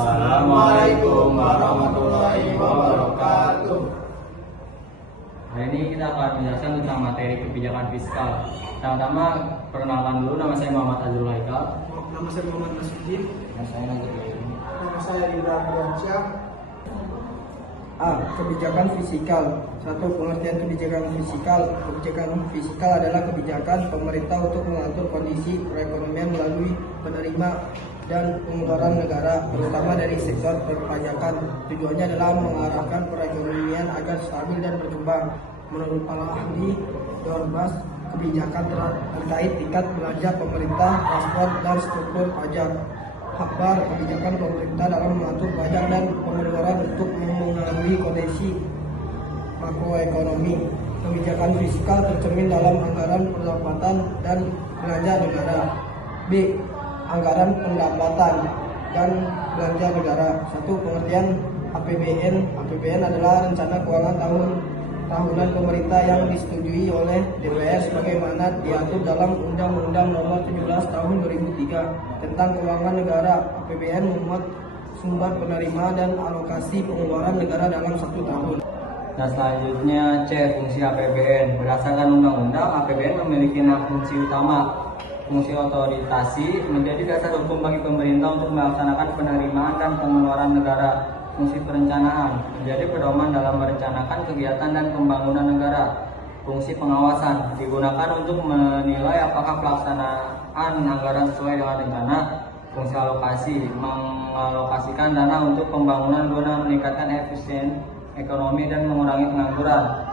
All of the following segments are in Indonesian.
Assalamualaikum warahmatullahi wabarakatuh. Hari ini kita akan menjelaskan tentang materi kebijakan fiskal. Pertama, perkenalkan dulu, nama saya Muhammad Azrul Haikal. Nama saya Muhammad Nasruddin. Nama saya Nazrul Haikal. Nama saya Indra Priyansyah. A. Kebijakan fiskal. 1. Pengertian kebijakan fiskal. Kebijakan fiskal adalah kebijakan pemerintah untuk mengatur kondisi perekonomian melalui penerima dan pengeluaran negara, terutama dari sektor perpajakan. Tujuannya adalah mengarahkan perekonomian agar stabil dan berkembang. Menurut para ahli Dorbas, kebijakan terkait tingkat belanja pemerintah, transport, dan struktur pajak. Akbar, kebijakan pemerintah dalam mengatur pajak dan pengeluaran untuk memengaruhi kondisi makroekonomi. Kebijakan fiskal tercermin dalam anggaran pendapatan dan belanja negara. B. Anggaran pendapatan dan belanja negara. 1. Pengertian APBN. APBN adalah rencana keuangan tahunan pemerintah yang disetujui oleh DPR sebagaimana diatur dalam Undang-Undang Nomor 17 Tahun 2003 tentang Keuangan Negara. APBN memuat sumber penerimaan dan alokasi pengeluaran negara dalam 1 tahun. Dan selanjutnya C. Fungsi APBN. Berdasarkan Undang-Undang, APBN memiliki 6 fungsi utama. Fungsi otoritasi menjadi dasar hukum bagi pemerintah untuk melaksanakan penerimaan dan pengeluaran negara. Fungsi perencanaan menjadi pedoman dalam merencanakan kegiatan dan pembangunan negara. Fungsi pengawasan digunakan untuk menilai apakah pelaksanaan anggaran sesuai dengan rencana. Fungsi alokasi mengalokasikan dana untuk pembangunan guna meningkatkan efisien ekonomi dan mengurangi pengangguran.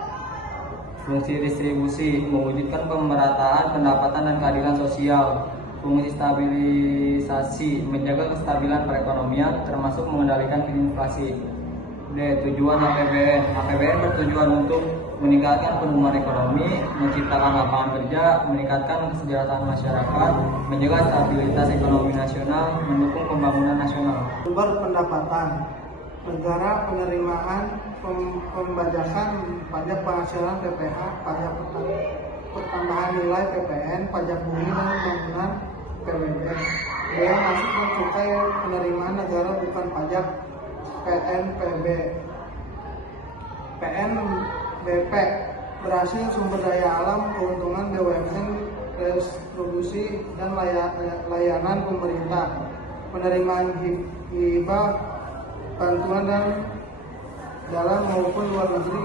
Fungsi distribusi mewujudkan pemerataan pendapatan dan keadilan sosial. Fungsi stabilisasi menjaga kestabilan perekonomian termasuk mengendalikan inflasi. D. Tujuan APBN. APBN bertujuan untuk meningkatkan pertumbuhan ekonomi, menciptakan lapangan kerja, meningkatkan kesejahteraan masyarakat, menjaga stabilitas ekonomi nasional, mendukung pembangunan nasional. Sumber pendapatan negara, penerimaan, pembajakan, pajak penghasilan PPH, pajak pertambahan nilai PPN, pajak bumi dan bangunan PBB. Biaya masuk dan cukai penerimaan negara bukan pajak PNPB. PNBP berhasil sumber daya alam, keuntungan BUMN, distribusi dan layanan pemerintah, penerimaan hibah, bantuan dan dalam maupun luar negeri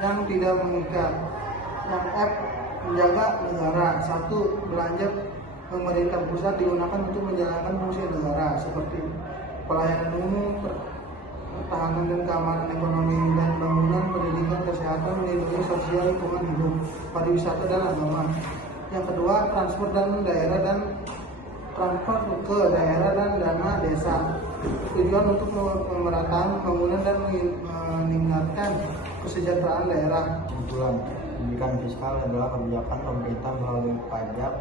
yang tidak mengikat. Yang F. Menjaga negara. 1. Belanja pemerintah pusat digunakan untuk menjalankan fungsi negara seperti pelayanan umum, pertahanan dan keamanan ekonomi dan bangunan, pendidikan, kesehatan, melindungi sosial, lingkungan hidup, pariwisata dan agama. Yang kedua, transfer ke daerah dan dana desa. Tujuan untuk pemerataan pembangunan dan meningkatkan kesejahteraan daerah. Kebetulan, kebijakan fiskal adalah kebijakan pemerintah melalui pajak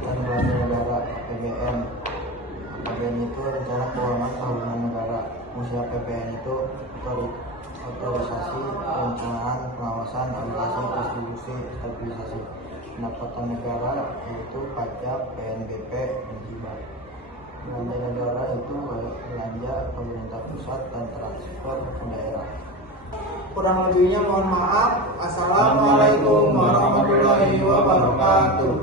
dan belanja negara (APBN). APBN itu rencana keuangan tahunan negara. Fungsi APBN itu otorisasi, perencanaan, pengawasan, alokasi, distribusi, stabilisasi pendapatan negara, yaitu pajak, PNBP, dan hibah. Belanja negara itu belanja pemerintah pusat dan transfer ke daerah. Kurang lebihnya mohon maaf. Assalamualaikum warahmatullahi wabarakatuh.